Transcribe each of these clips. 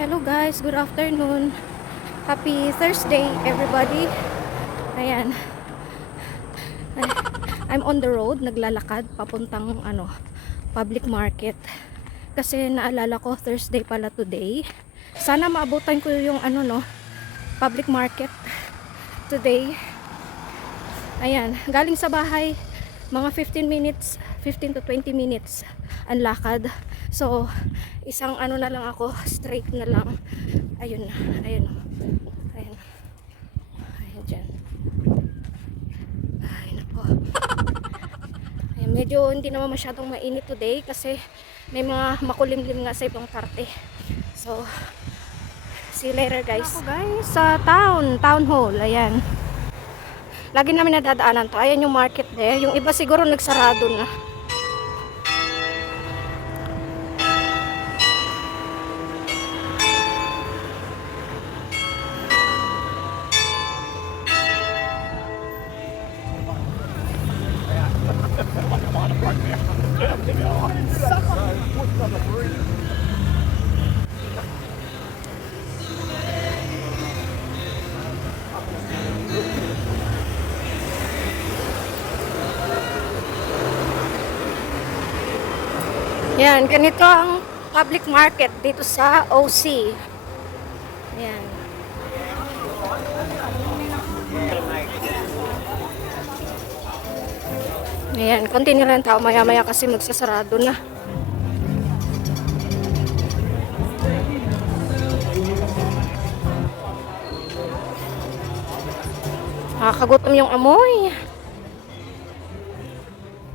Hello guys, good afternoon. Happy Thursday everybody. Ayan. I'm on the road, naglalakad papuntang public market. Kasi naalala ko Thursday pala today. Sana maabutan ko yung public market today. Ayan, galing sa bahay mga 15 minutes, 15 to 20 minutes ang lakad. So, isang na lang ako, straight na lang. Ayun na, ayun. Ayun. Ayun dyan. Ay, nako. Ayun, medyo hindi naman masyadong mainit today kasi may mga makulimlim nga sa ibang parte. So, see you later guys. Ako guys, sa town hall, ayan. Lagi namin nadadaanan to. Ayan yung market there. Yung iba siguro nagsarado na. Yan, ganito ang public market dito sa OC. Yan. Ayan, konti na lang tao maya-maya kasi magsasarado na. Nakakagutom yung amoy.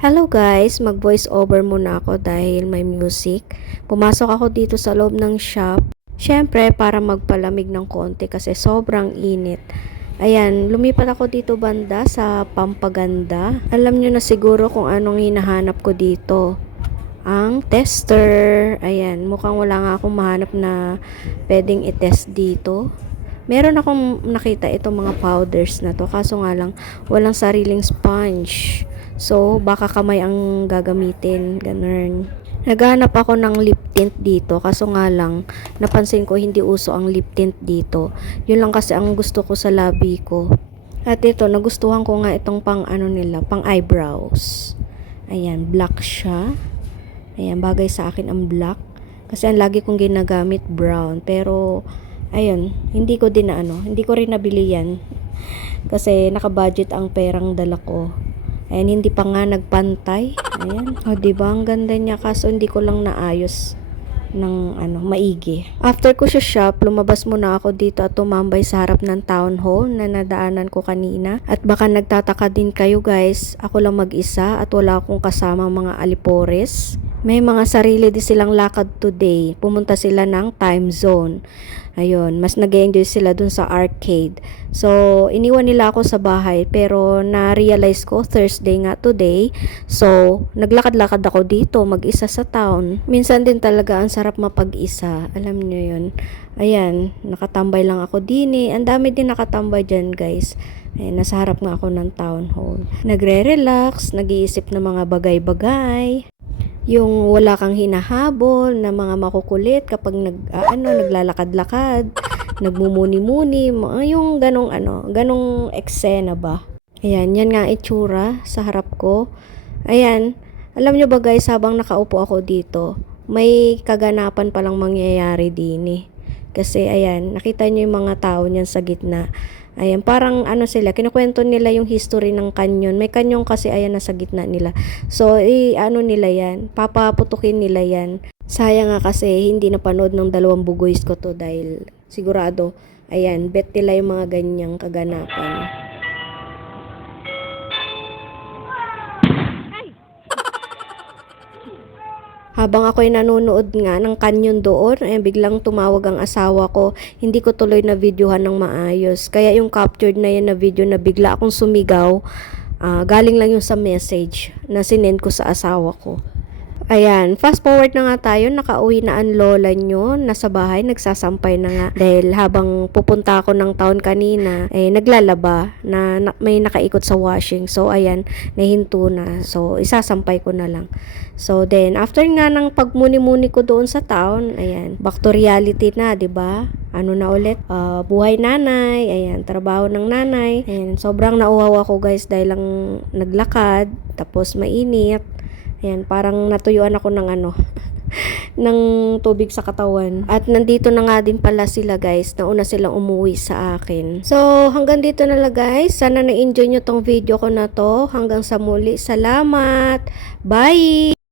Hello guys, mag voice over muna ako dahil may music. Pumasok ako dito sa loob ng shop. Syempre para magpalamig ng konti kasi sobrang init. Ayan, lumipat ako dito banda sa Pampaganda. Alam nyo na siguro kung anong hinahanap ko dito. Ang tester. Ayan, mukhang wala nga akong mahanap na pwedeng i-test dito. Meron akong nakita itong mga powders na to. Kaso nga lang, walang sariling sponge. So, baka kamay ang gagamitin. Ganun. Naghahanap ako ng lip tint dito. Kaso nga lang, napansin ko hindi uso ang lip tint dito. Yun lang kasi ang gusto ko sa labi ko. At ito, nagustuhan ko nga itong pang nila, pang eyebrows. Ayan, black siya. Ayan, bagay sa akin ang black. Kasi ang lagi kong ginagamit brown. Pero, ayun, hindi ko rin nabili yan. Kasi nakabudget ang perang dala ko. Ayan, hindi pa nga nagpantay. Ayan. O, diba? Ang ganda niya. Kaso hindi ko lang naayos ng maigi. After ko sa shop, lumabas muna ako dito at tumambay sa harap ng town hall na nadaanan ko kanina. At baka nagtataka din kayo guys, ako lang mag-isa at wala akong kasama mga alipores. May mga sarili din silang lakad today. Pumunta sila ng time zone. Ayun, mas nag-enjoy sila dun sa arcade. So, iniwan nila ako sa bahay pero na-realize ko Thursday nga today. So, naglakad-lakad ako dito mag-isa sa town. Minsan din talaga ang sarap mapag-isa. Alam nyo yun. Ayan, nakatambay lang ako din eh. Ang dami din nakatambay dyan guys. Ayan, nasa harap nga ako ng town hall. Nagre-relax, nag-iisip ng mga bagay-bagay. Yung wala kang hinahabol na mga makukulit kapag naglalakad-lakad, nagmumuni-muni, yung ganong eksena ba. Ayan, yan nga itsura sa harap ko. Ayan, alam nyo ba guys, habang nakaupo ako dito, may kaganapan palang mangyayari din eh. Kasi ayan, nakita nyo yung mga tao niyan sa gitna. Ayan, parang sila, kinukwento nila yung history ng kanyon. May kanyon kasi ayan nasa gitna nila. So, nila yan, papaputukin nila yan. Sayang nga kasi hindi napanood ng dalawang bugoys ko to dahil sigurado, ayan, bet nila yung mga ganyang kaganapan. Habang ako'y nanonood nga ng kanyon doon, biglang tumawag ang asawa ko. Hindi ko tuloy na videohan ng maayos. Kaya yung captured na yan na video na bigla akong sumigaw, galing lang yung sa message na sinend ko sa asawa ko. Ayan, fast forward na nga tayo, nakauwi na ang lola nyo, nasa bahay, nagsasampay na nga. Dahil habang pupunta ako ng town kanina, naglalaba na may nakaikot sa washing. So, ayan, nahinto na. So, isasampay ko na lang. So, then, after nga ng pagmuni-muni ko doon sa town, ayan, back to reality na, 'di ba? Ano na ulit? Buhay nanay, ayan, trabaho ng nanay. Ayan, sobrang nauwaw ako guys dahil lang naglakad, tapos mainit. Ayan, parang natuyuan ako ng ng tubig sa katawan. At nandito na nga din pala sila guys. Nauna silang umuwi sa akin. So, hanggang dito na lang guys. Sana na-enjoy nyo tong video ko na to. Hanggang sa muli. Salamat! Bye!